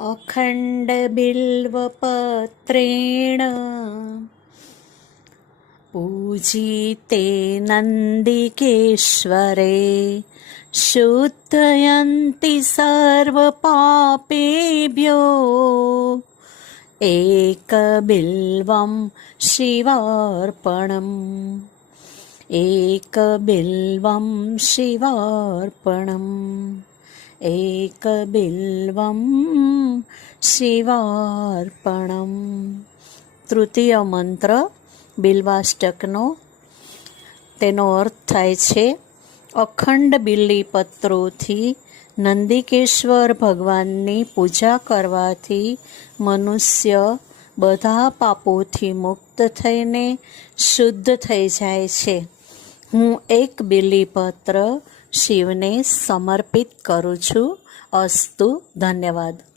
अखण्डबिल्वपत्रेण पूजिते नन्दिकेश्वरे शुद्धयन्ति सर्वपापेभ्यो एकबिल्वं शिवार्पणम् एकबिल्वं शिवार्पणम् एकबिल्वं शिवार्पणम्। તૃતીય મંત્ર બિલ્વાષ્ટકનો. તેનો અર્થ થાય છે અખંડ બિલ્લીપત્રોથી નંદિકેશ્વર ભગવાનની પૂજા કરવાથી મનુષ્ય બધા પાપોથી મુક્ત થઈને શુદ્ધ થઈ જાય છે. હું એક બિલ્લીપત્ર શિવને સમર્પિત કરું છું. અસ્તુ. ધન્યવાદ.